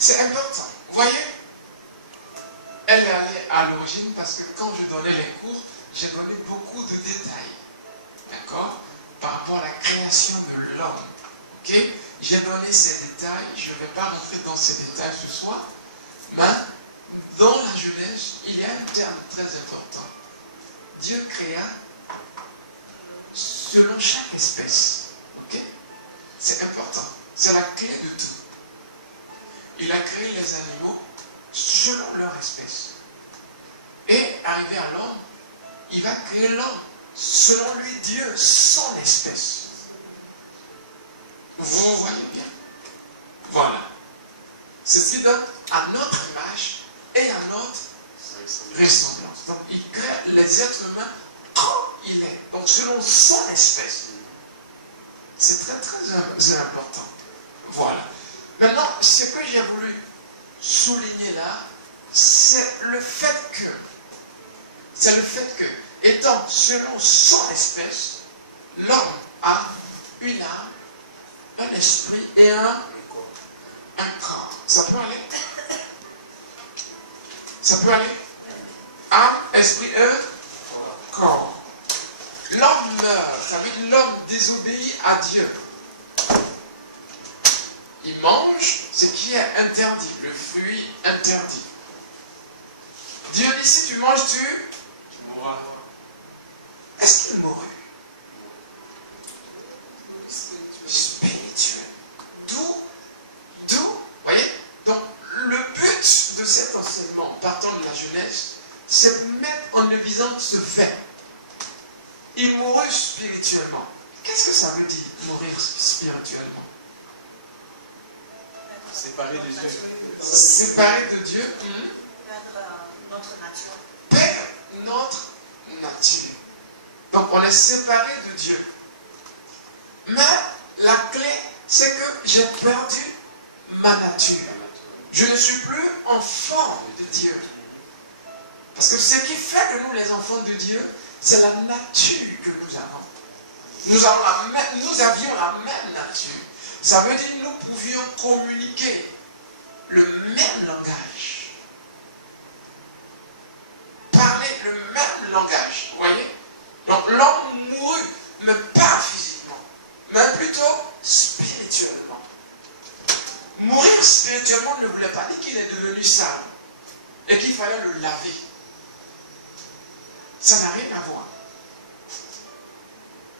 C'est important. Vous voyez, elle est allée à l'origine parce que quand je donnais les cours, j'ai donné beaucoup de détails. D'accord? Par rapport à la création de l'homme. Ok? J'ai donné ces détails, je ne vais pas rentrer dans ces détails ce soir, mais dans la Genèse, il y a un terme très important. Dieu créa selon chaque espèce. Ok? C'est important. C'est la clé de tout. Il a créé les animaux selon leur espèce. Et arrivé à l'homme, il va créer l'homme selon lui, Dieu, son espèce. Vous voyez bien. Voilà. Ceci donne à notre image et à notre ressemblance. Donc, il crée les êtres humains comme il est. Donc, selon son espèce. C'est très, très important. Voilà. Maintenant, ce que j'ai voulu souligner là, c'est le fait que, étant selon son espèce, l'homme a une âme, un esprit et un corps. Ça peut aller? Ça peut aller? Âme, esprit et corps. L'homme meurt, ça veut dire l'homme désobéit à Dieu. Il mange ce qui est interdit, le fruit interdit. Dieu dit, si tu manges, tu mourras. Est-ce qu'il mourut? Spirituel. Tout, voyez? Donc, le but de cet enseignement, partant de la Genèse, c'est de mettre en évidence ce fait. Il mourut spirituellement. Qu'est-ce que ça veut dire, mourir spirituellement? Séparé de Dieu. Séparé de Dieu. Perdre notre nature. Perdre notre nature. Donc on est séparé de Dieu. Mais la clé, c'est que j'ai perdu ma nature. Je ne suis plus en forme de Dieu. Parce que ce qui fait de nous les enfants de Dieu, c'est la nature que nous avons. Nous avions la même nature. Ça veut dire que nous pouvions communiquer le même langage. Parler le même langage. Vous voyez? Donc l'homme mourut, mais pas physiquement, mais plutôt spirituellement. Mourir spirituellement ne voulait pas dire qu'il est devenu sale et qu'il fallait le laver. Ça n'a rien à voir.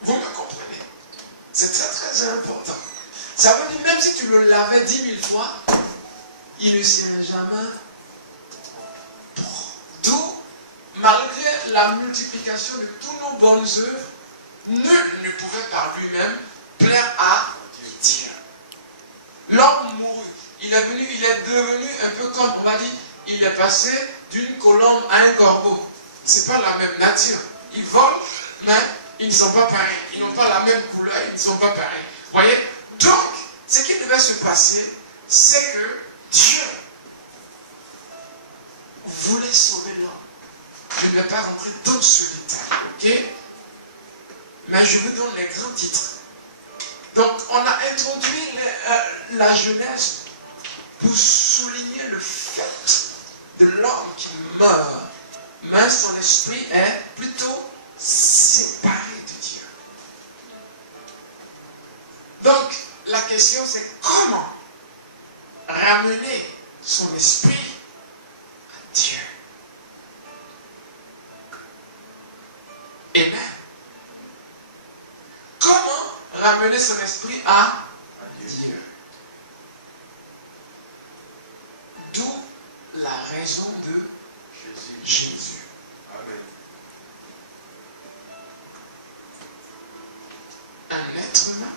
Vous me comprenez? C'est très très important. Ça veut dire même si tu le lavais 10 000 fois, il ne serait jamais propre. D'où, malgré la multiplication de toutes nos bonnes œuvres, nul ne pouvait par lui-même plaire à Dieu. L'homme mourut. Il est devenu un peu comme, on va dire, il est passé d'une colombe à un corbeau. Ce n'est pas la même nature. Ils volent, mais ils ne sont pas pareils. Ils n'ont pas la même couleur, ils ne sont pas pareils. Vous voyez? Donc, ce qui devait se passer, c'est que Dieu voulait sauver l'homme. Je ne vais pas rentrer dans ce détail, ok? Mais je vous donne les grands titres. Donc, on a introduit la Genèse pour souligner le fait de l'homme qui meurt, mais son esprit est plutôt séparé de Dieu. Donc, la question c'est comment ramener son esprit à Dieu. Amen. Comment ramener son esprit à Dieu? D'où la raison de Jésus. Amen. Un être humain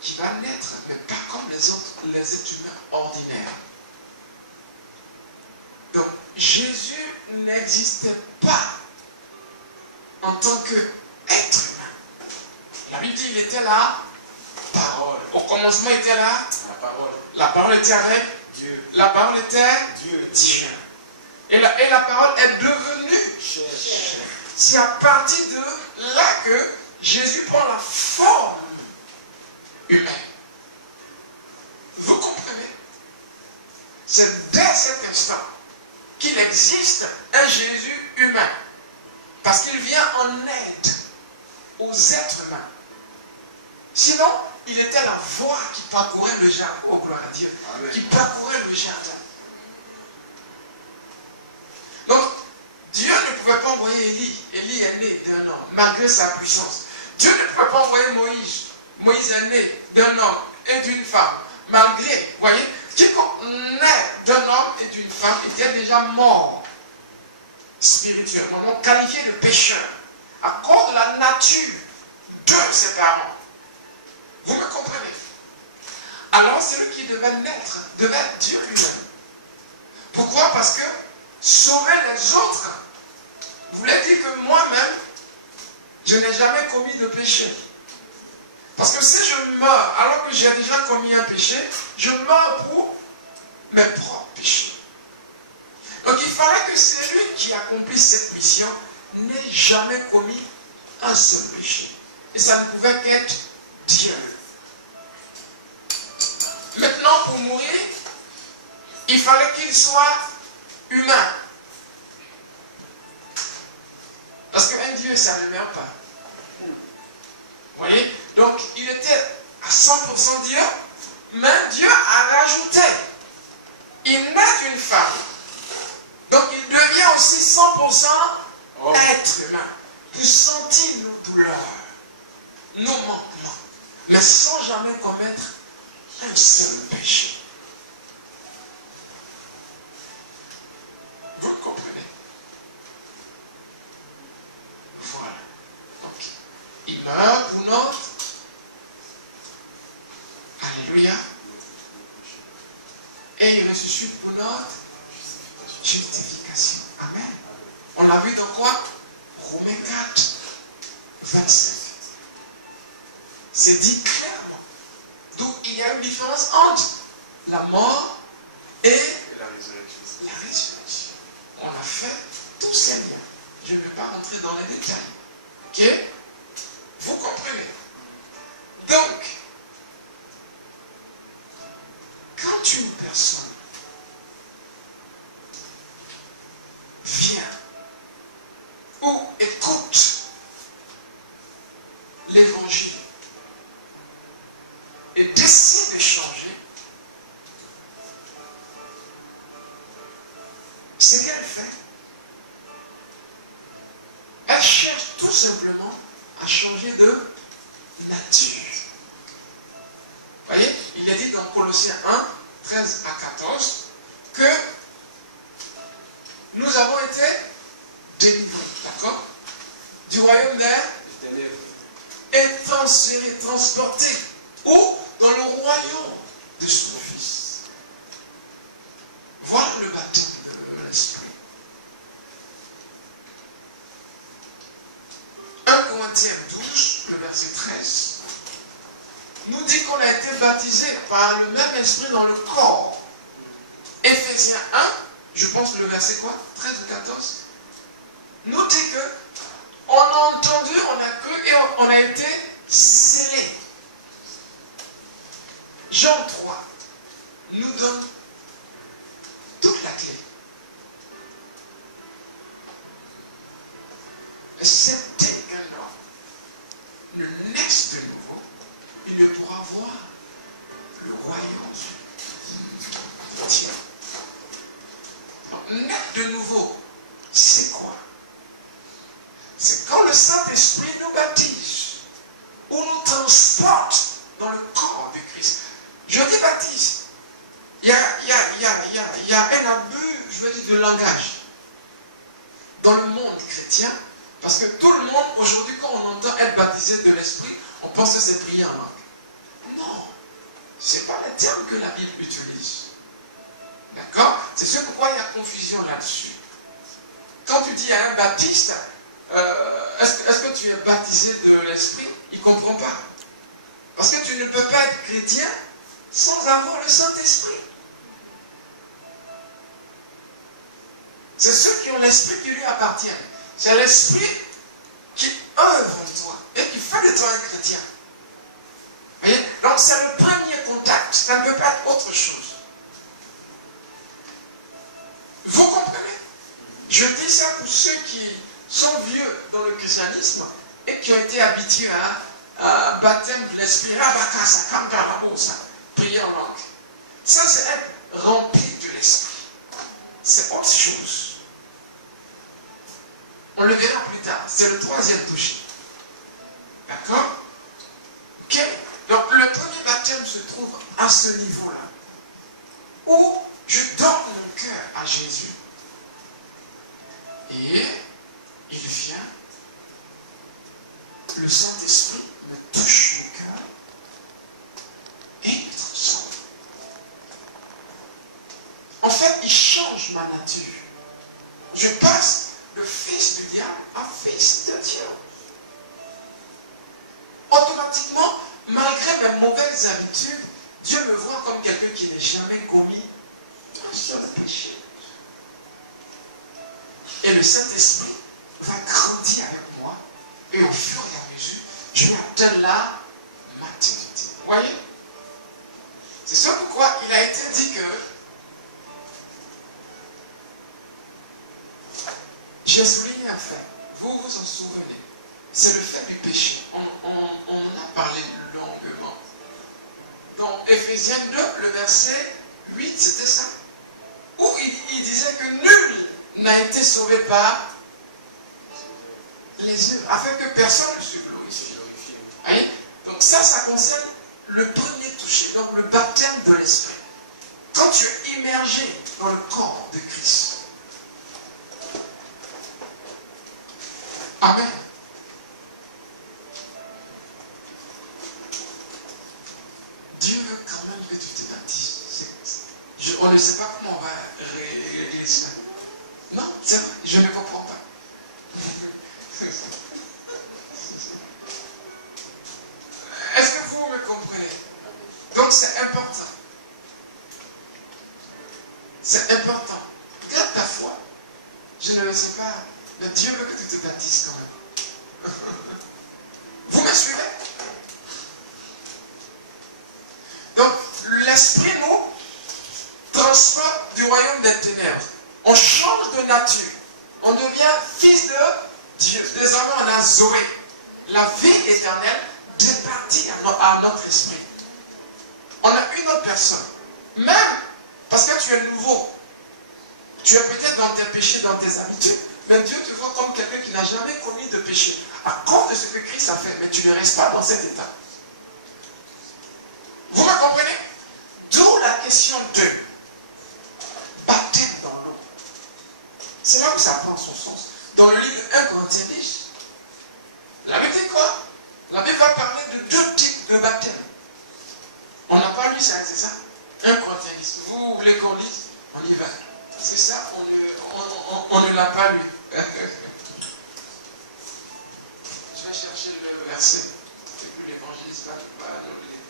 qui va naître, mais pas comme les êtres humains ordinaires. Donc, Jésus n'existait pas en tant qu'être humain. La Bible dit qu'il était la parole. Au commencement, il était là. La parole. La parole était avec Dieu. La parole était Dieu. Dieu. Et la parole est devenue Cher. C'est à partir de là que Jésus prend la forme humaine. Vous comprenez? existe un Jésus humain. Parce qu'il vient en aide aux êtres humains. Sinon, il était la voie qui parcourait le jardin. Oh, gloire à Dieu. Amen. Qui parcourait le jardin. Donc, Dieu ne pouvait pas envoyer Élie. Élie est né d'un homme, malgré sa puissance. Dieu ne pouvait pas envoyer Moïse. Moïse est né d'un homme et d'une femme. Malgré, vous voyez, quiconque naît d'un homme et d'une femme était déjà mort spirituellement, donc qualifié de pécheur, à cause de la nature de ses parents. Vous me comprenez? Alors, celui qui devait naître devait être Dieu lui-même. Pourquoi? Parce que sauver les autres voulait dire que moi-même, je n'ai jamais commis de péché. Parce que si je meurs alors que j'ai déjà commis un péché, je meurs pour mes propres péchés. Donc il fallait que celui qui accomplit cette mission n'ait jamais commis un seul péché. Et ça ne pouvait qu'être Dieu. Maintenant, pour mourir, il fallait qu'il soit humain. Parce qu'un Dieu, ça ne meurt pas. Vous voyez? Donc, il était à 100% Dieu, mais Dieu a rajouté. Il naît d'une femme. Donc, il devient aussi 100% être humain. Pour sentir nos douleurs, nos manquements, mais sans jamais commettre un seul péché. Vous comprenez? Voilà. Donc, il meurt pour notre. Alléluia. Et il ressuscite pour notre justification. Amen. On l'a vu dans quoi? Romains 4, 27. C'est dit clairement. Donc il y a une différence entre la mort et la résurrection. On a fait tous ces liens. Je ne vais pas rentrer dans les détails. Ok? Vous comprenez? Donc, quand une personne vient ou écoute l'évangile et décide de changer, ce qu'elle fait, elle cherche tout simplement à changer de nature. Vous voyez, il est dit dans Colossiens 1, 13 à 14, que nous avons été délivrés, d'accord, du royaume d'air et transférés, transportés, où? Dans le royaume de son Fils. Voilà le baptême de l'Esprit. 1 Corinthiens 12, le verset 13, nous dit qu'on a été baptisé par le même Esprit dans le corps. Éphésiens 1, je pense le verset quoi? 13 ou 14, nous dit que on a entendu, on a cru et on a été scellés. Jean 3 nous donne toute la clé. Excepté qu'un homme ne naisse de nouveau, il ne pourra voir le royaume de Dieu. Donc, naître de nouveau, c'est quoi? C'est quand le Saint-Esprit nous baptise, ou nous transporte dans le corps de Christ. Je dis baptise. Il y a un abus, je veux dire, de langage dans le monde chrétien, parce que tout le monde, aujourd'hui, quand on entend être baptisé de l'Esprit, on pense que c'est prier en langue. Non, ce n'est pas le terme que la Bible utilise. D'accord? C'est ce pourquoi il y a confusion là-dessus. Quand tu dis à un baptiste, est-ce que tu es baptisé de l'Esprit? Il ne comprend pas. Parce que tu ne peux pas être chrétien sans avoir le Saint-Esprit. C'est ceux qui ont l'Esprit qui lui appartient. C'est l'Esprit qui œuvre en toi et qui fait de toi un chrétien. Vous voyez? Donc c'est le premier contact. Ça ne peut pas être autre chose. Vous comprenez? Je dis ça pour ceux qui sont vieux dans le christianisme et qui ont été habitués à baptême de l'esprit, prier en langue. Ça, c'est être rempli de l'esprit. C'est autre chose. On le verra plus tard. C'est le troisième toucher. D'accord? Ok? Donc, le premier baptême se trouve à ce niveau-là. Où je donne mon cœur à Jésus. Et il vient. Le Saint-Esprit me touche le cœur. Et il me transforme. En fait, il change ma nature. Je passe le fils du diable à fils de Dieu. Automatiquement, malgré mes mauvaises habitudes, Dieu me voit comme quelqu'un qui n'a jamais commis un seul péché. Et le Saint-Esprit va grandir avec moi. Et au fur et à mesure, je vais atteindre la maturité. Vous voyez? C'est ça pourquoi il a été dit que j'ai souligné un fait. Vous vous en souvenez. C'est le fait du péché. On en a parlé longuement. Dans Éphésiens 2, le verset 8, c'était ça. Où il disait que nul n'a été sauvé par les œuvres, afin que personne ne se glorifie. Voyez? Donc ça concerne le premier toucher, donc le baptême de l'esprit. Quand tu es immergé dans le corps de Christ. Amen. Dieu veut quand même que tu te baptises. On ne sait pas comment on va régler ça. Non, c'est vrai, je ne comprends pas. Est-ce que vous me comprenez? Donc c'est important. C'est important. Garde ta foi. Je ne le sais pas, mais Dieu veut que tu te baptises quand même. Vous me suivez? Donc l'esprit nous transporte du royaume des ténèbres. On change de nature. On devient fils de Dieu. Désormais, on a Zoé. La vie éternelle départit à notre esprit. On a une autre personne. Même parce que tu es nouveau. Tu es peut-être dans tes péchés, dans tes habitudes. Mais Dieu te voit comme quelqu'un qui n'a jamais commis de péché. À cause de ce que Christ a fait. Mais tu ne restes pas dans cet état. Vous me comprenez? D'où la question 2. Baptême dans l'eau. C'est là que ça prend son sens. Dans le livre 1 Corinthiens 10, la Bible dit quoi? La Bible va parler de 2 types de baptême. On n'a pas lu ça, c'est ça? 1 Corinthiens 10. Vous voulez qu'on lise? On y va. Parce que ça, on ne l'a pas lu. Je vais chercher le verset. Et puis l'évangéliste va nous lire.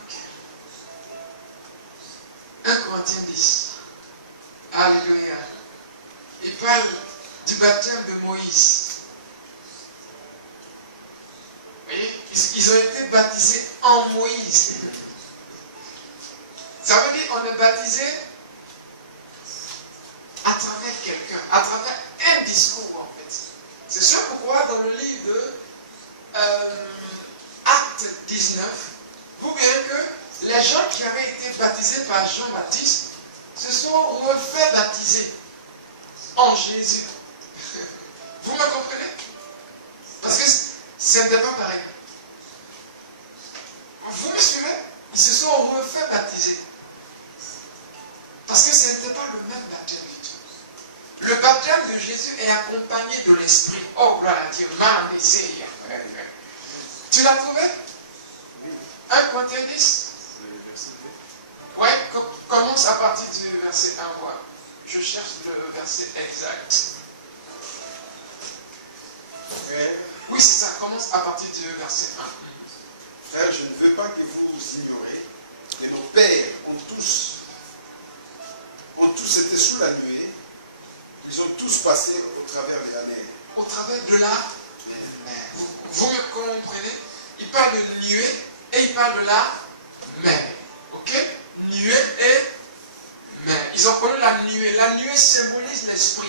Ok. 1 Corinthiens 10. Alléluia. Il parle du baptême de Moïse. Vous voyez? Ils ont été baptisés en Moïse. Ça veut dire qu'on est baptisé à travers quelqu'un, à travers un discours en fait. C'est sûr pourquoi dans le livre de Acte 19, vous verrez que les gens qui avaient été baptisés par Jean-Baptiste se sont refait baptiser en Jésus. Vous me comprenez? Parce que ce n'était pas pareil. Vous me suivez? Ils se sont refait baptiser. Parce que ce n'était pas le même baptême du tout. Le baptême de Jésus est accompagné de l'Esprit. Oh, gloire à Dieu. Tu l'as trouvé? 1 Corinthiens 10? Oui, commence à partir du verset 1. Voilà. Je cherche le verset exact. Frère, oui, c'est ça. Commence à partir du verset 1. Frère, je ne veux pas que vous ignorez que nos pères ont tous été sous la nuée. Ils ont tous passé au travers de la mer. Au travers de la mer. Vous me comprenez? Il parle de nuée et il parle de la mer. Ok? Nuée et Ils ont connu la nuée. La nuée symbolise l'esprit.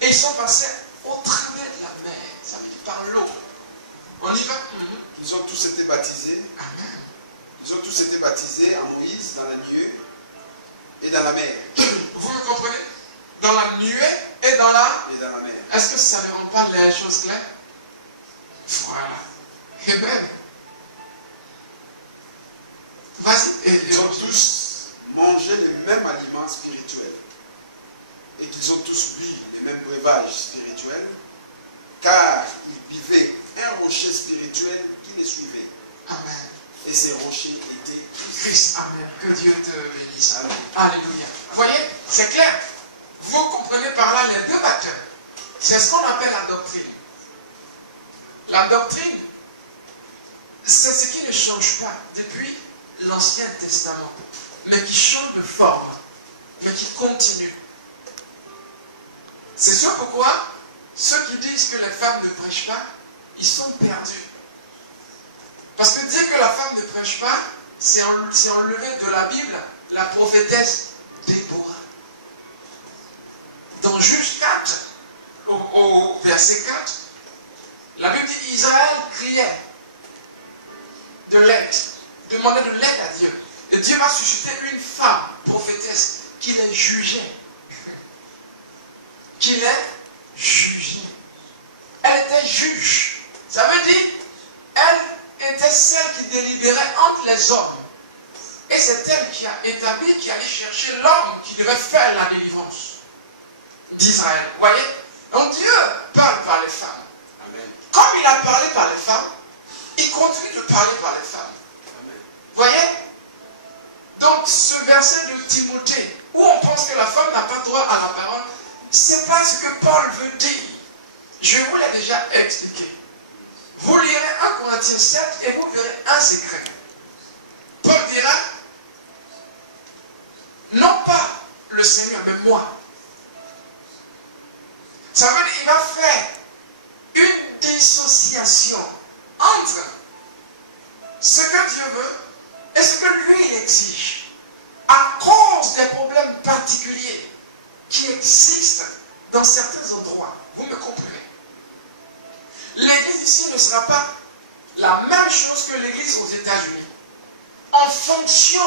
Et ils sont passés au travers de la mer. Ça veut dire par l'eau. On y va? Ils ont tous été baptisés. Ils ont tous été baptisés en Moïse, dans la nuée et dans la mer. Vous me comprenez? Dans la nuée et dans la mer. Est-ce que ça ne rend pas les choses claires? Voilà. Amen. Vas-y. Ils ont tous mangé les mêmes aliments spirituels. Et qu'ils ont tous bu les mêmes breuvages spirituels. Car ils buvaient un rocher spirituel qui les suivait. Amen. Et ces rochers étaient Christ. Amen. Que Dieu te bénisse. Amen. Alléluia. Vous voyez, c'est clair. Vous comprenez par là les deux baptêmes. C'est ce qu'on appelle la doctrine. La doctrine, c'est ce qui ne change pas depuis l'Ancien Testament, mais qui change de forme, mais qui continue. C'est sûr pourquoi ceux qui disent que les femmes ne prêchent pas, ils sont perdus. Parce que dire que la femme ne prêche pas, c'est enlever de la Bible la prophétesse Déborah. Dans Juge 4, au verset 4, la Bible dit Israël criait de l'aide, demandait de l'aide à Dieu. Et Dieu va susciter une femme prophétesse qui les jugeait. Qui les jugeait. Elle était juge. Ça veut dire, elle était celle qui délibérait entre les hommes. Et c'est elle qui a établi, qui allait chercher l'homme qui devait faire la délivrance d'Israël. Vous voyez? Donc Dieu parle par les femmes. Amen. Comme il a parlé par les femmes, il continue de parler par les femmes. Amen. Vous voyez? Donc ce verset de Timothée, où on pense que la femme n'a pas droit à la parole, c'est pas ce que Paul veut dire. Je vous l'ai déjà expliqué. Vous lirez 1 Corinthiens 7 et vous verrez un secret. Paul dira, non pas le Seigneur, mais moi. Ça veut dire qu'il va faire une dissociation entre ce que Dieu veut et ce que lui il exige. À cause des problèmes particuliers qui existent dans certains endroits. Vous me comprenez? L'église ici ne sera pas la même chose que l'église aux États-Unis. En fonction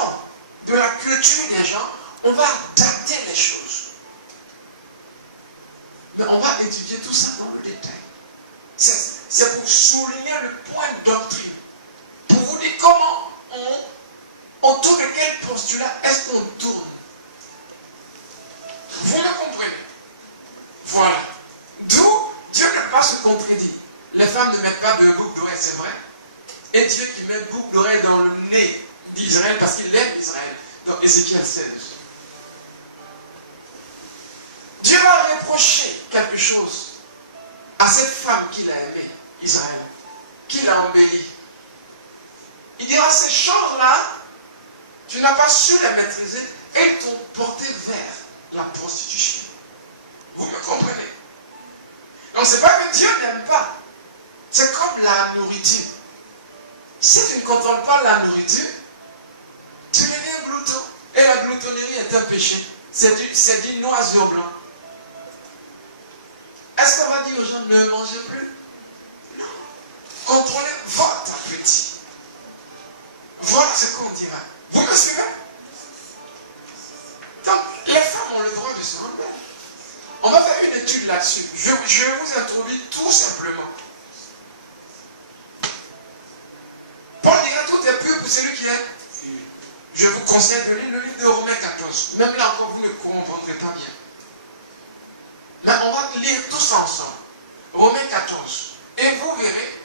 de la culture des gens, on va adapter les choses. Mais on va étudier tout ça dans le détail. C'est pour souligner le point de doctrine. Pour vous dire comment autour de quel postulat est-ce qu'on tourne. Vous me comprenez? Voilà. D'où Dieu ne peut pas se contredire. Les femmes ne mettent pas de boucle d'oreille, c'est vrai. Et Dieu qui met boucle d'oreille dans le nez d'Israël parce qu'il aime Israël. Dans Ézéchiel 16. Dieu va reprocher quelque chose à cette femme qu'il a aimée, Israël, qu'il a embellie. Il dira, ces choses-là, tu n'as pas su les maîtriser et ils t'ont porté vers la prostitution. Vous me comprenez? Donc c'est pas que Dieu n'aime pas. C'est comme la nourriture. Si tu ne contrôles pas la nourriture, tu deviens glouton. Et la gloutonnerie est un péché. C'est du noiseur blanc. Est-ce qu'on va dire aux gens ne mangez plus? Non. Contrôlez votre appétit. Voilà ce qu'on dira. Vous me suivez? Donc, les femmes ont le droit de se rendre. On va faire une étude là-dessus. Je vous introduis tout simplement. Paul dira tout est pur pour celui qui est. Je vous conseille de lire le livre de Romains 14. Même là encore, vous ne comprendrez pas bien. Mais on va lire tous ensemble. Romains 14. Et vous verrez,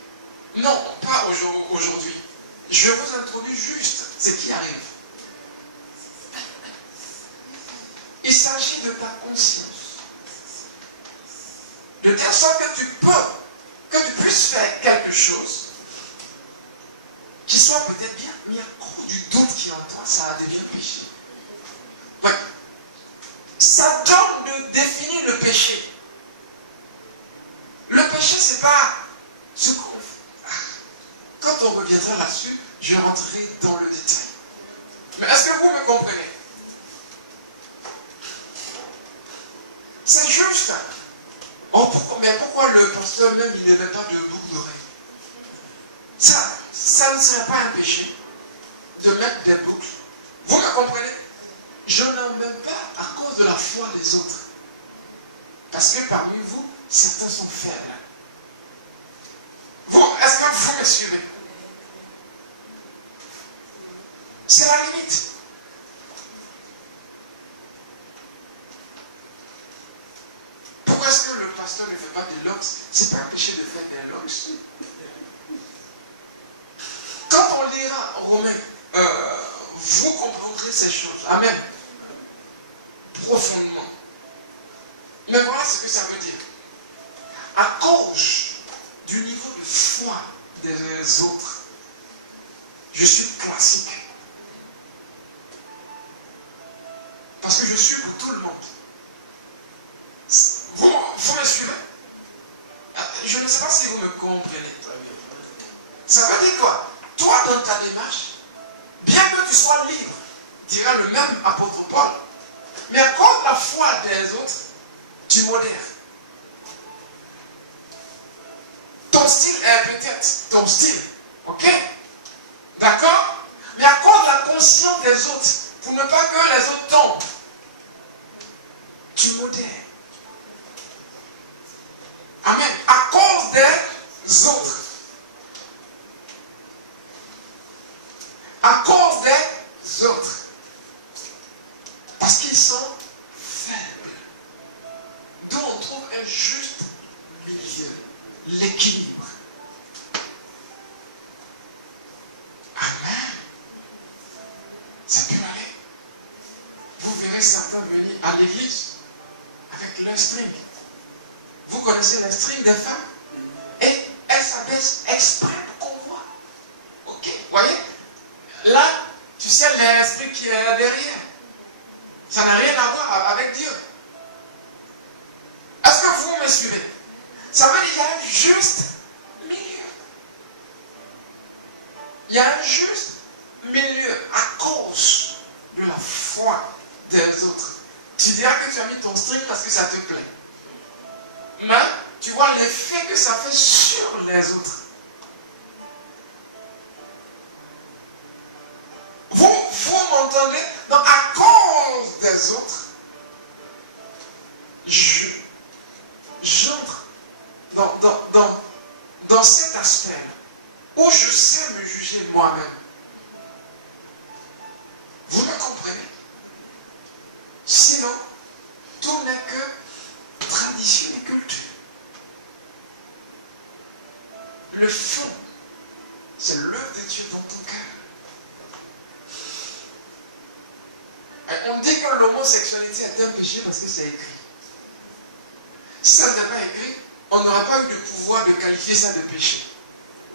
non, pas aujourd'hui. Je vous introduis juste ce qui arrive. Il s'agit de ta conscience. De telle sorte que tu puisses faire quelque chose qui soit peut-être bien, mais à cause du doute qui est en toi, ça devient péché. Ouais. Ça tente de définir le péché. Le péché, c'est pas ce qu'on fait. Quand on reviendra là-dessus, je rentrerai dans le détail. Mais est-ce que vous me comprenez? fin. Oh, mais pourquoi le pasteur même, il ne met pas de boucle d'oreille? Ça ne serait pas un péché de mettre des boucles. Vous me comprenez? Je n'en mets pas à cause de la foi des autres. Parce que parmi vous, certains sont faibles. Est-ce que vous me suivez? C'est la limite. Pourquoi est-ce que le pasteur ne fait pas des locks? C'est pas un péché de faire des locks. Quand on lira Romains, vous comprendrez ces choses. Amen. Profondément. Mais voilà ce que ça veut dire. À cause du niveau de foi des autres, je suis classique. Parce que je suis pour tout le monde. Vous me suivez? Je ne sais pas si vous me comprenez. Ça veut dire quoi? Toi, dans ta démarche, bien que tu sois libre, dira le même apôtre Paul, mais à cause de la foi des autres, tu modères. Ton style est peut-être ton style, ok? D'accord? Mais à cause de la conscience des autres, pour ne pas que les autres tombent, tu modères. Amen. À cause des autres. À cause des autres. Parce qu'ils sont faibles. D'où on trouve un juste milieu. L'équilibre. Amen. Ça peut aller. Vous verrez certains venir à l'église avec leur string. Vous connaissez les strings des femmes? Et elles s'abaissent exprès pour qu'on voit. Ok? Vous voyez? Là, tu sais l'esprit qui est derrière. Ça n'a rien à voir avec Dieu. Est-ce que vous me suivez? Ça veut dire qu'il y a un juste milieu. Il y a un juste milieu à cause de la foi des autres. Tu diras que tu as mis ton string parce que ça te plaît. Mais tu vois l'effet que ça fait sur les autres. Vous m'entendez? Donc à cause des autres, j'entre dans cet aspect où je sais me juger moi-même. Vous me comprenez? Sinon, tout n'est que tradition et culture. Le fond, c'est l'œuvre de Dieu dans ton cœur. On dit que l'homosexualité est un péché parce que c'est écrit. Si ça n'était pas écrit, on n'aurait pas eu le pouvoir de qualifier ça de péché.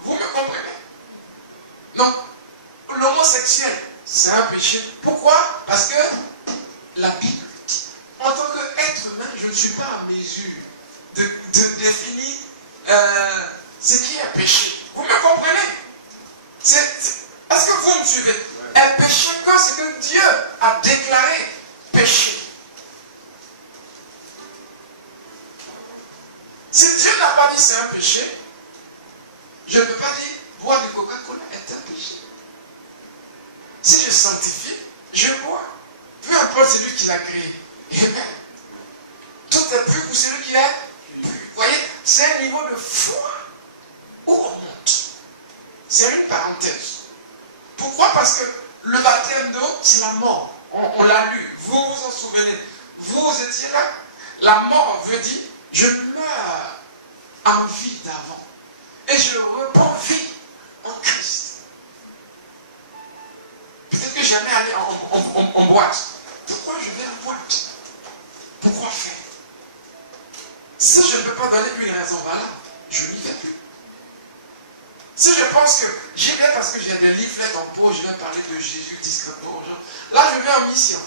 Vous me comprenez? Non. L'homosexuel, c'est un péché. Pourquoi? Parce que la Bible dit. En tant qu'être humain, je ne suis pas à mesure de définir ce qui est un péché. Vous me comprenez? Est-ce que vous me suivez? Un péché, que ce que Dieu a déclaré péché. Si Dieu n'a pas dit c'est un péché, je ne peux pas dire boire du Coca-Cola est un péché. Si je sanctifie, je bois. Peu importe celui qui l'a créé. Amen. Tout est plus pour celui qui l'a plus. Vous voyez, c'est un niveau de foi où on monte. C'est une parenthèse. Pourquoi? Parce que le baptême d'eau, c'est la mort. On l'a lu. Vous vous en souvenez. Vous étiez là. La mort veut dire, je meurs en vie d'avant. Et je reprends vie en Christ. Peut-être que jamais aller en boîte. Pourquoi je vais en boîte? Pourquoi faire? Si je ne peux pas donner une raison valable, je n'y vais plus. Si je pense que j'y vais parce que j'ai des leaflets en peau, je vais parler de Jésus discrètement aux gens, là je vais en mission.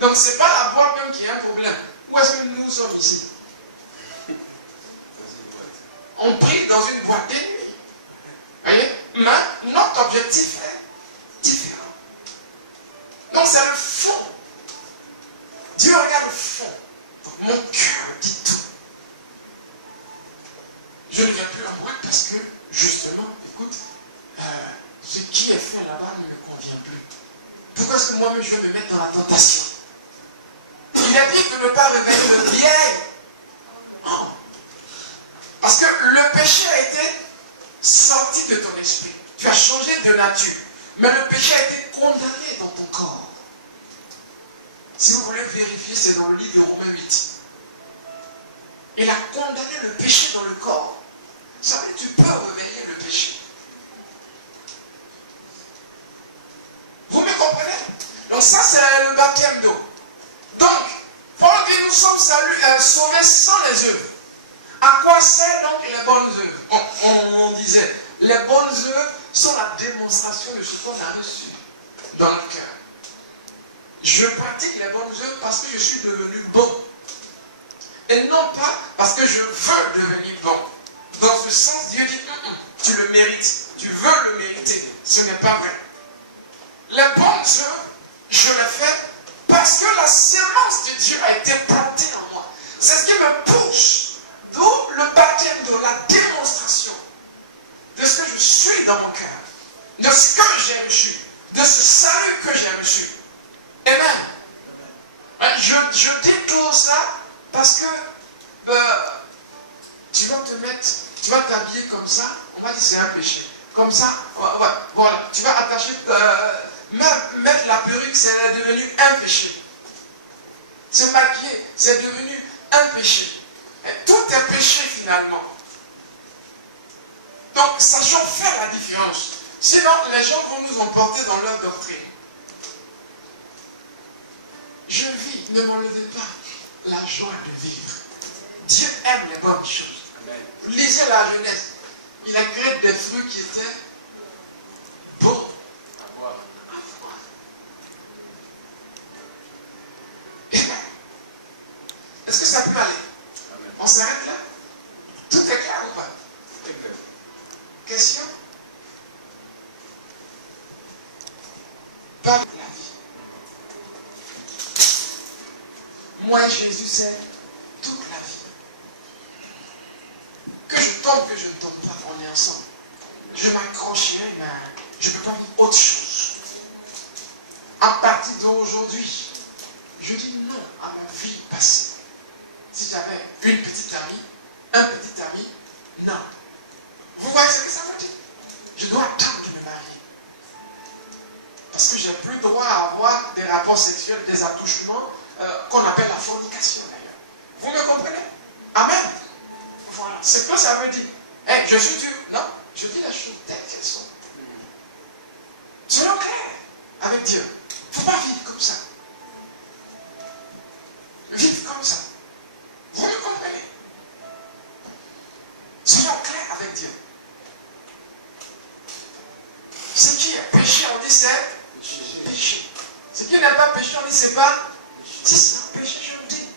Donc ce n'est pas la boîte même qui est un problème. Où est-ce que nous sommes ici? On prie dans une boîte de nuit. Vous voyez? Mais notre objectif est différent. Donc c'est le fond. Dieu regarde le fond. Donc mon cœur dit tout. Je ne viens plus en brut parce que, justement, écoute, ce qui est fait là-bas ne me convient plus. Pourquoi est-ce que moi-même je veux me mettre dans la tentation? Il a dit de ne pas réveiller le bien. Non. Parce que le péché a été sorti de ton esprit. Tu as changé de nature. Mais le péché a été condamné dans ton corps. Si vous voulez vérifier, c'est dans le livre de Romains 8. Il a condamné le péché dans le corps. Ça veut dire que tu peux réveiller le péché. Vous me comprenez? Donc ça, c'est le baptême d'eau. Donc, Paul dit, nous sommes sauvés sans les œuvres. À quoi servent donc les bonnes œuvres? On disait, les bonnes œuvres sont la démonstration de ce qu'on a reçu dans le cœur. Je pratique les bonnes œuvres parce que je suis devenu bon. Et non pas parce que je veux devenir bon. Dans ce sens, Dieu dit, tu le mérites, tu veux le mériter. Ce n'est pas vrai. Les bonnes œuvres, je les fais parce que la sémence de Dieu a été plantée en moi. C'est ce qui me pousse. D'où le baptême de la démonstration de ce que je suis dans mon cœur, de ce que j'ai reçu, de ce salut que j'ai reçu. Amen. Je dis tout ça parce que tu vas te mettre, tu vas t'habiller comme ça, on va dire c'est un péché. Comme ça, voilà, tu vas attacher, même mettre la perruque, c'est devenu un péché. Se maquiller, c'est devenu un péché. Tout est péché finalement. Donc, sachons faire la différence. Sinon, les gens vont nous emporter dans leur doctrine. Je vis, ne m'enlevez pas la joie de vivre. Dieu aime les bonnes choses. Amen. Lisez la Genèse. Il a créé des fruits qui étaient bons à voir. Est-ce que ça peut aller? Amen. On s'arrête là? Tout est clair ou pas? Tout est clair. Question? Pas la vie. Moi et Jésus, c'est toute la vie. Que je tombe, que je ne tombe pas, on est ensemble. Je m'accrocherai, mais je ne peux pas vivre autre chose. À partir d'aujourd'hui, je dis non à ma vie passée. Si j'avais une petite amie, un petit ami, non. Vous voyez ce que ça veut dire? Je dois attendre de me marier. Parce que je n'ai plus droit à avoir des rapports sexuels, des attouchements qu'on appelle la fornication d'ailleurs. Vous me comprenez? Amen. Voilà. C'est quoi ça veut dire? Hey, je suis dur. Non, je dis les choses telles qu'elles sont. Soyons clairs avec Dieu. Il ne faut pas vivre comme ça. Vivre comme ça. Vous me comprenez? Soyons clairs avec Dieu. Ce qui est péché, on dit c'est péché. Ce qui n'est pas péché, on dit c'est pas. Si c'est un péché, je le dis.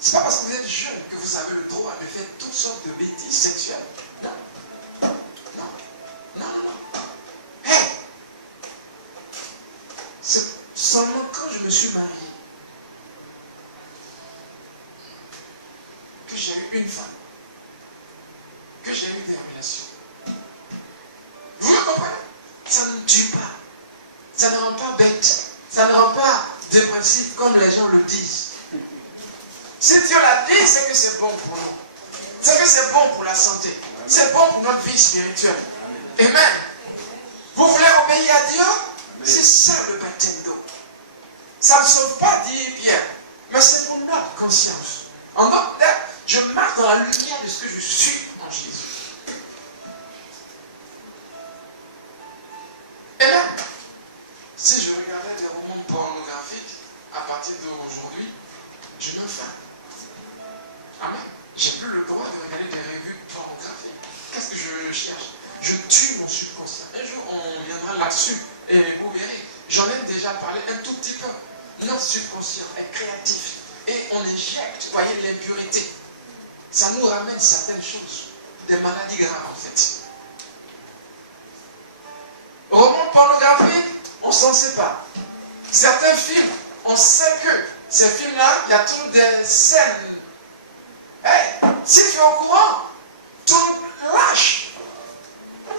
C'est pas parce que vous êtes jeune que vous avez le droit de faire toutes sortes de bêtises sexuelles. Non. Non. Non, non. Hey! C'est seulement quand je me suis marié que j'ai eu une femme, que j'ai eu des relations. Vous me comprenez? Ça ne tue pas. Ça ne rend pas bête. Ça ne rend pas dépressif comme les gens le disent. Si Dieu l'a dit, c'est que c'est bon pour nous. C'est que c'est bon pour la santé. C'est bon pour notre vie spirituelle. Amen. Vous voulez obéir à Dieu? C'est ça le baptême d'eau. Ça ne sauve pas, dit Pierre. Mais c'est pour notre conscience. En d'autres termes, je marche dans la lumière de ce que je suis en Jésus. Amen. Si je regardais des romans pornographiques à partir d'aujourd'hui, je me fais. Amen. J'ai plus le droit de regarder des revues pornographiques. Qu'est-ce que je cherche? Je tue mon subconscient. Un jour, on viendra là-dessus et vous verrez. J'en ai déjà parlé un tout petit peu. Notre subconscient est créatif et on injecte, vous voyez, l'impureté. Ça nous ramène certaines choses, des maladies graves en fait. Romans pornographiques, on s'en sépare. Certains films, on sait que ces films-là, il y a toujours des scènes Hey, si tu es au courant, tu lâches.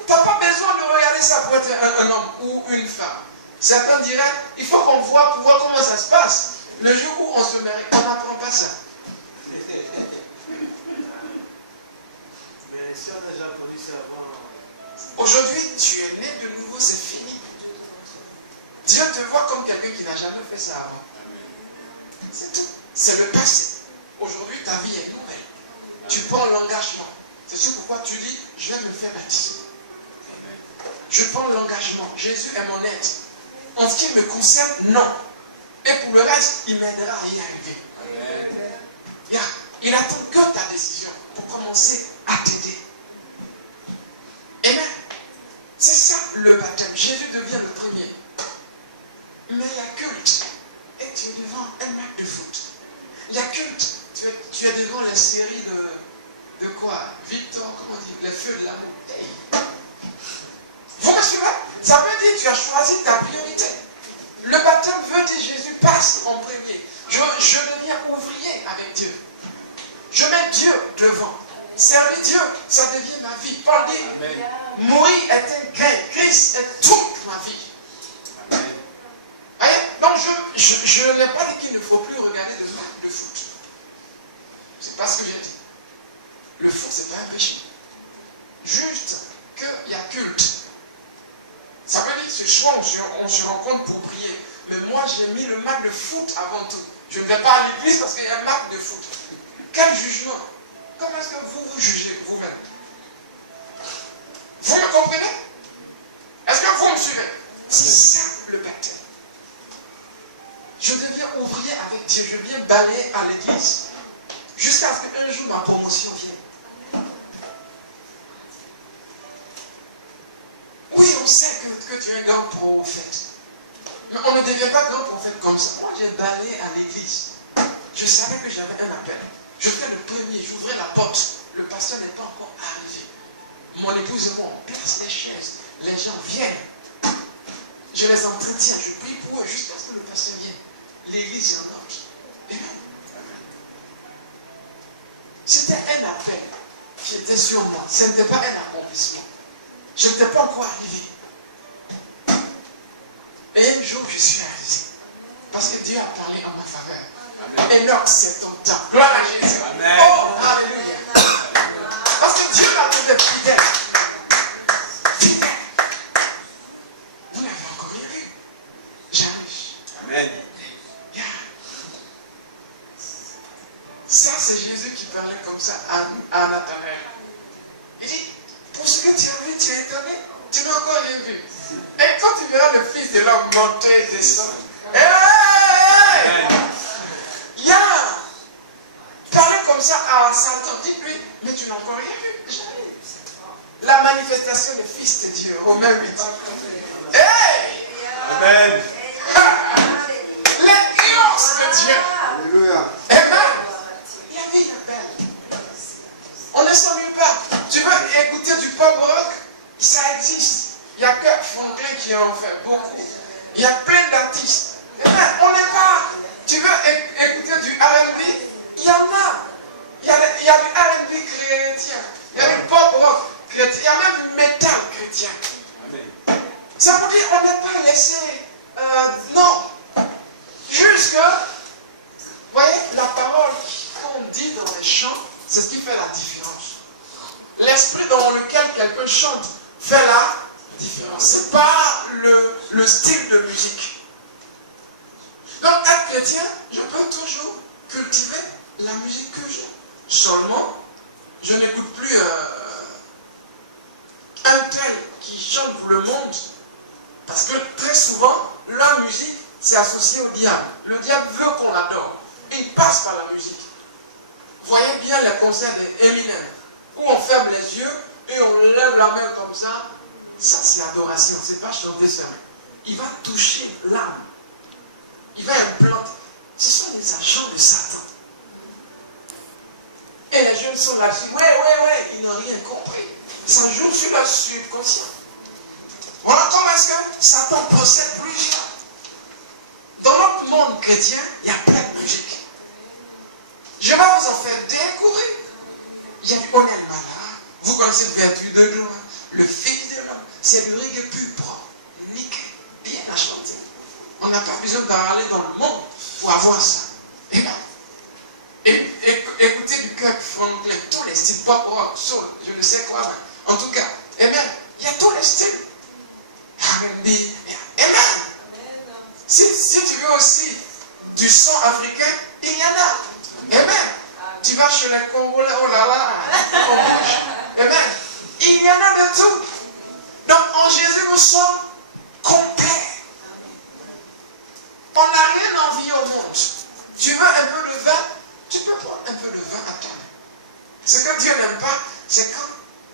Tu n'as pas besoin de regarder ça pour être un homme ou une femme. Certains diraient, il faut qu'on voit pour voir comment ça se passe. Le jour où on se marie, on n'apprend pas ça. Mais si on a déjà connu ça avant. Aujourd'hui, tu es né de nouveau, c'est fini. Dieu te voit comme quelqu'un qui n'a jamais fait ça avant. C'est tout. C'est le passé. Aujourd'hui, ta vie est nouvelle. Tu prends l'engagement. C'est sûr pourquoi tu dis, je vais me faire baptiser. Je prends l'engagement. Jésus est mon aide. En ce qui me concerne, non. Et pour le reste, il m'aidera à y arriver. Il attend que ta décision pour commencer à t'aider. Amen. C'est ça le baptême. Jésus devient le premier. Mais il y a culte. Et tu es devant un match de foot. Il y a culte. Tu es devant la série de quoi? Victor, comment on dit? Les feux de l'amour. Hey. Vous me suivez? Ça veut dire que tu as choisi ta priorité. Le baptême veut dire Jésus passe en premier. Je deviens ouvrier avec Dieu. Je mets Dieu devant. Servir Dieu, ça devient ma vie. Paul dit, amen. Mourir est un gain. Christ est toute ma vie. Amen. Voyez? Donc je n'ai pas dit qu'il ne faut plus regarder le foot. C'est pas ce que j'ai dit. Le foot, c'est pas un péché. Juste qu'il y a culte. Ça veut dire que ce soir, on se rencontre pour prier. Mais moi, j'ai mis le match de foot avant tout. Je ne vais pas à l'église parce qu'il y a un match de foot. Quel jugement? Comment est-ce que vous jugez vous-même? Vous me comprenez? Est-ce que vous me suivez? C'est ça le baptême. Je deviens ouvrier avec Dieu. Je viens balayer à l'église. Jusqu'à ce qu'un jour ma promotion vienne. Oui, on sait que tu es un grand prophète. Mais on ne devient pas grand prophète comme ça. Moi, j'ai balayé à l'église. Je savais que j'avais un appel. Je fais le premier, j'ouvrais la porte. Le pasteur n'est pas encore arrivé. Mon épouse et moi, on place les chaises. Les gens viennent. Je les entretiens, je prie pour eux jusqu'à ce que le pasteur vienne. L'église est en ordre. Amen. C'était un appel qui était sur moi. Ce n'était pas un accomplissement. Je n'étais pas encore arrivé. Et un jour, je suis arrivé. Parce que Dieu a parlé en ma faveur. Enoch, c'est ton temps. Gloire à Jésus. Amen. Oh, alléluia. Parce que Dieu m'a trouvé fidèle. Fidèle. Vous n'avez encore rien vu. J'arrive. Amen. Yeah. Ça, c'est Jésus qui parlait comme ça à Nathanaël. Il dit, pour ce que tu as vu, tu es étonné. Tu n'as encore rien vu. Et quand tu verras le Fils de l'homme monter et descendre, parler comme ça à Satan, dites-lui, mais tu n'as encore rien vu. J'arrive. La manifestation du Fils de Dieu, Romains 8. Hey! Amen. L'alliance de Dieu. Alléluia. Amen. Il y avait une appel. On ne s'ennuie pas. Tu veux écouter du pop rock? Ça existe. Il n'y a que Franklin qui en fait beaucoup. Il y a plein d'artistes. On n'est pas. Tu veux écouter du R&B? Il y en a. Il y a du R&B chrétien. Il y a du pop rock chrétien. Il y a même du métal chrétien. Amen. Ça veut dire qu'on n'est pas laissé. Non. Juste que, vous voyez, la parole qu'on dit dans les chants, c'est ce qui fait la différence. L'esprit dans lequel quelqu'un chante fait la différence. Ce n'est pas le style de musique. Donc, être chrétien, je peux toujours cultiver la musique que j'ai. Seulement, je n'écoute plus un tel qui chante pour le monde. Parce que très souvent, la musique, c'est associé au diable. Le diable veut qu'on l'adore. Il passe par la musique. Voyez bien les concerts d'Eminem, où on ferme les yeux et on lève la main comme ça. Ça, c'est adoration. C'est pas chanter ça. Il va toucher l'âme. Il va implanter. Ce sont les agents de Satan. Et les jeunes sont là-dessus. Ouais, ils n'ont rien compris. Ça joue sur leur subconscient. Voilà comment est-ce que Satan possède plusieurs. Dans notre monde chrétien, il y a plein de musique. Je vais vous en faire découvrir. Il y a du Onel Mala. Vous connaissez le vertu de l'homme. Le fils de l'homme, c'est du reggae plus propre, nickel, bien à chanter. On n'a pas besoin d'aller dans le monde pour avoir ça. Amen. Et écoutez du cœur Franklin, tous les styles pop, rock, soul, je ne sais quoi. En tout cas, amen. Il y a tous les styles. R&B, amen. Si tu veux aussi du son africain, il y en a. Amen. Tu vas chez les Congolais, oh là là, on bouge. Amen. Il y en a de tout. Donc en Jésus, nous sommes complets. On n'a rien envie au monde. Tu veux un peu de vin, tu peux prendre un peu de vin à toi. Ce que Dieu n'aime pas, c'est quand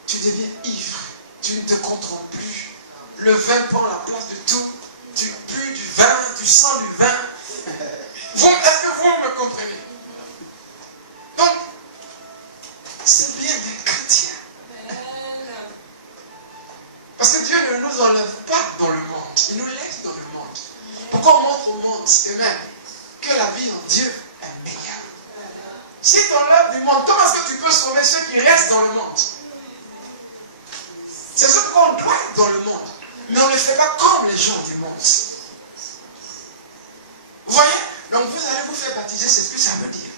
tu deviens ivre. Tu ne te contrôles plus. Le vin prend la place de tout. Tu pues du vin, tu sens du vin. Est-ce que vous me comprenez? Donc, c'est bien d'être chrétien. Parce que Dieu ne nous enlève pas dans le monde. Il nous laisse dans le monde. Pourquoi on montre au monde eux-mêmes que la vie en Dieu est meilleure? Si tu enlèves du monde, comment est-ce que tu peux sauver ceux qui restent dans le monde? C'est ce qu'on doit être dans le monde. Mais on ne le fait pas comme les gens du monde. Vous voyez? Donc vous allez vous faire baptiser, c'est ce que ça veut dire.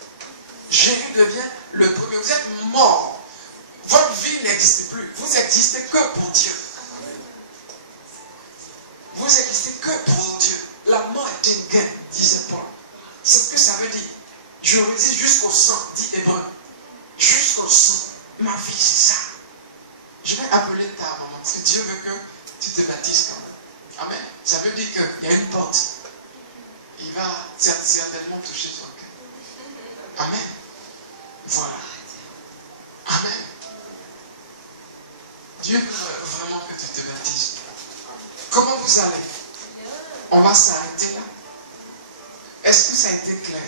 Jésus devient le premier. Vous êtes mort. Votre vie n'existe plus. Vous n'existez que pour Dieu. Vous n'existez que pour Dieu. La mort est un gain, disait Paul. C'est ce que ça veut dire. Je résiste jusqu'au sang, dit Hébreu. Jusqu'au sang. Ma vie, c'est ça. Je vais appeler ta maman, parce que Dieu veut que tu te baptises quand même. Amen. Ça veut dire qu'il y a une porte. Il va certainement toucher ton cœur. Amen. Voilà. Amen. Dieu veut vraiment que tu te baptises. Comment vous allez? On va s'arrêter là. Est-ce que ça a été clair?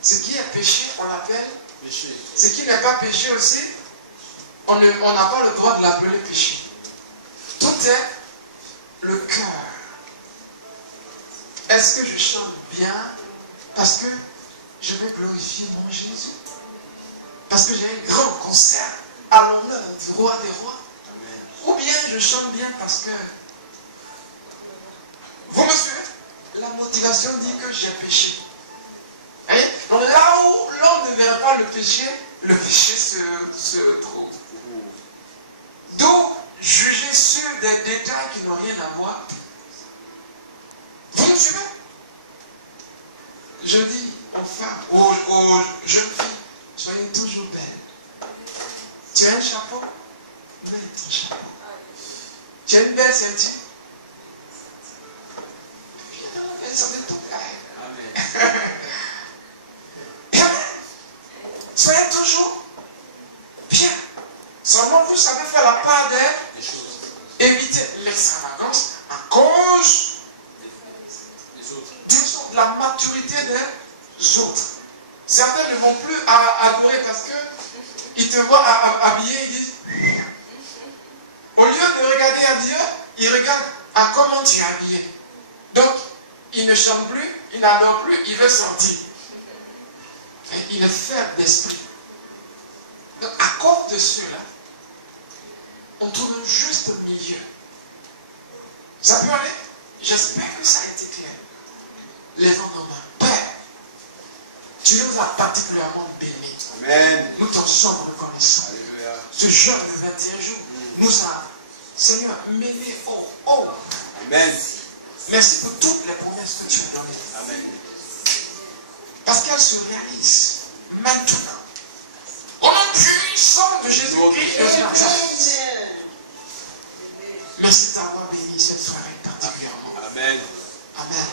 Ce qui est péché, on l'appelle péché. Ce qui n'est pas péché aussi, on n'a pas le droit de l'appeler péché. Tout est le cœur. Est-ce que je chante bien parce que je veux glorifier mon Jésus? Parce que j'ai un grand concert à l'honneur du roi des rois? Amen. Ou bien je chante bien parce que... Vous me suivez? La motivation dit que j'ai péché. Voyez? Donc là où l'homme ne verra pas le péché se trouve. D'où juger sur des détails qui n'ont rien à voir. Vous me suivez? Je dis aux femmes, aux jeunes filles, soyez toujours belles. Tu as un chapeau? Mets ton chapeau. Tu as une belle ceinture? Viens dans la belle ceinture de ton père. Amen. Soyez toujours bien. Seulement vous savez faire la part des choses. Évitez l'extravagance à cause de la maturité des autres. Certains ne vont plus adorer parce qu'ils te voient habillé, ils disent. Au lieu de regarder à Dieu, ils regardent à comment tu es habillé. Donc, il ne chante plus, il n'adore plus, il veut sortir. Et il est faible d'esprit. Donc, à cause de cela, on trouve un juste milieu. Ça peut aller? J'espère que ça a été clair. Les gens comme un Père, tu nous as particulièrement bénis. Amen. Nous t'en sommes reconnaissants. Alléluia. Ce jeûne de 21 jours nous a, Seigneur, menés au haut. Amen. Merci pour toutes les promesses que tu as données. Amen. Parce qu'elles se réalisent maintenant. Au nom puissant de Jésus-Christ de Nazareth. Merci d'avoir béni cette soirée particulièrement. Amen. Amen.